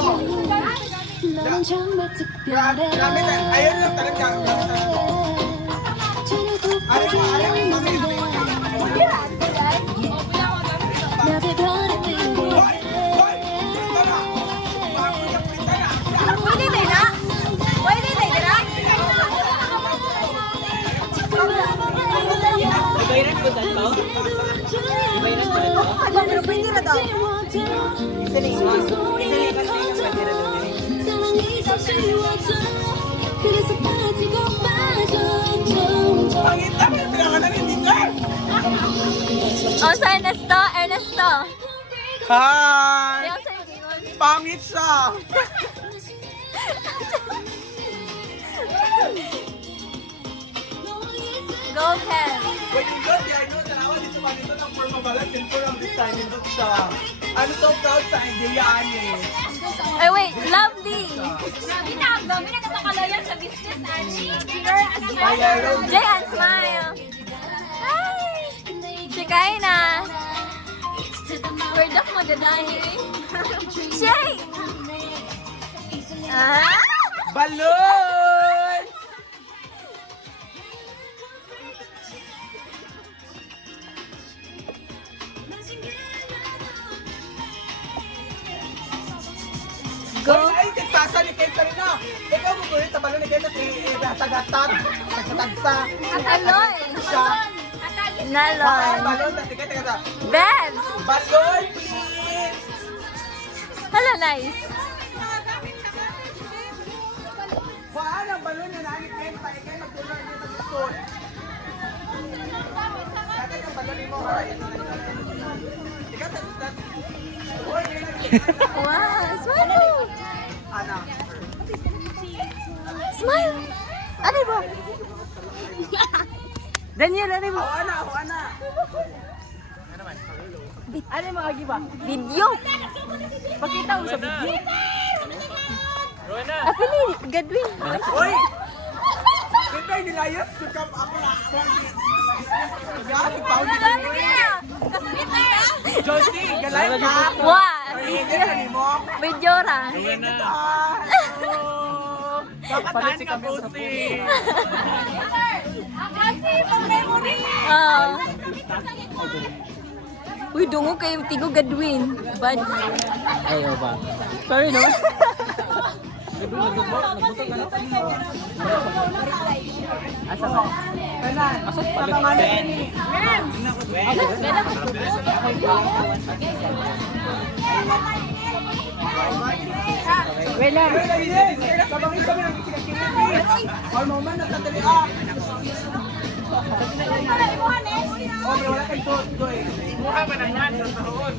너는 정말 특별해. Ayun lang talaga. 전혀 굽하지 않는데 낮에 별이 뜨게 Pwede tayo na? Pwede tayo na? Ibayran ko dito? Ibayran ko dito? Ano, pero pwede na daw. 사랑이 더 쉬워져 그래서 빠지고 빠져 점점 Pangit na, pinangan na rin dito. Oh, sa Ernesto, Ernesto. Hi! Ayaw sa'yo, Gingon. Pangit siya! Go, Ken. Pwede yun, di ano, tanawan dito ka dito ng forma balat, simple ang design nito siya. I'm so proud sa idea ani. Ay, wait, lovely. Grabe na katakalayan sa business, Annie. Jayan, smile. Hi. Chikay na. Word of Magadani. Shay. Ah? Balloon! Go. Ay, tigpasa ni Ken Sarina. Ikaw mo gulit sa balon ni Ken kasi tagatat, tagsa. Aloy. Siya. Nalon. Balon, tapos Ken taga Bebs. balon, please! Hala, nice. Waan ang balon na nani Ken, pa Ken magtulong niya mag-suot. Kaya yung balon ni mo, ay. Ikaw, tapos. Uy, Wow, smile. Ana. Smile. Ano ba? Daniel, ano ba? Awana, awana. Ano yung mga giba? Video. Pakita mo sa video. Apa ni? Gadwin. Uy! Kita yung nilayas to come up na. Josie, galay ka! Wah. Parihin ka ni mo. Video ra. Papataan ka, Bosie! Ah. Uy, dungo kayo tigo Gadwin. Bad. Ay, ba? Sorry, no? Asa ka? Kanan, tatanganan ni. Wala. Kabangin kami ng kinakinig. Ay, mama, natatali ah. Okay, wala kang suot ko eh. Mukha ba naman sa taon?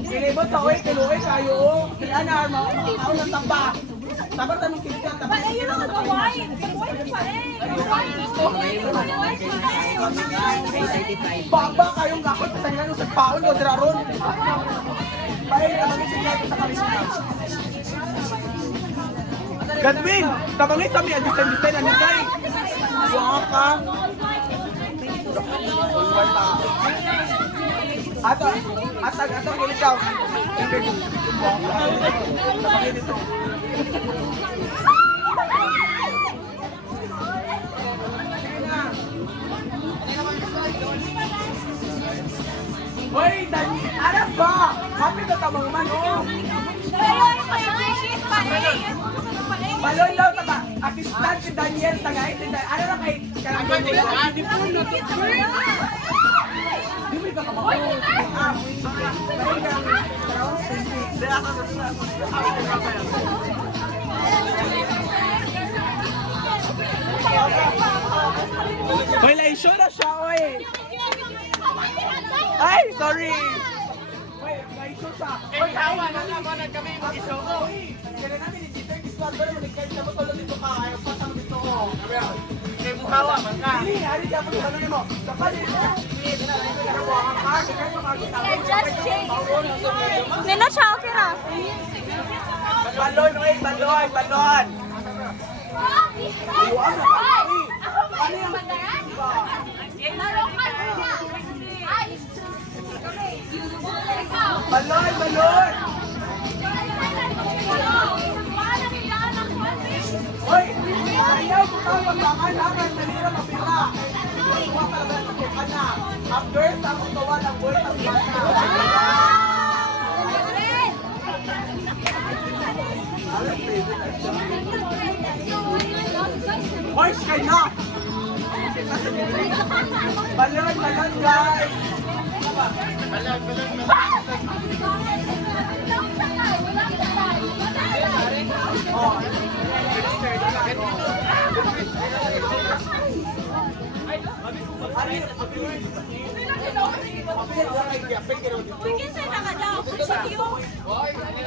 Kinibot sa oy, kiluoy kayo. Kaya na, ako ng tamba. Tabat anong kinita, tabat. Baba kayong gakot sa nga sa paon o draron. Bahay na mag-isigay sa kalisina. Gadwin, tabangin sa mga design ano guys. Waka. Atag ikaw. Tabangin dito. Hoy, Dani, ano ba? Happy na tamang man, oh. Baloy daw taba. Assistant si Daniel tagay si Daniel. Ano na kay karanggan mo lang? Di po no. Di mo ka kamao. Hoy, laisyo na siya, oy. Ay, sorry. Hoy, laisyo siya. Hoy, tawa na naman kami mag-isogo. Kaya namin dito yung discard ko naman kahit sa motolo dito ka, ayaw pa sa dito ko. Kaya bukawa man ka. Hindi, ari siya po ano mo. Kapag Nino siya, okay ra. balon, oy, balon, balon. Uwag na ka. Ano yung balon, balon. pagkakan ha, kaya nalira mapila. Tuwa talaga sa tukan na. Ang girls ang tuwa ng boys ang bata. Boys, kayo na! Balon, balon, guys! Oh.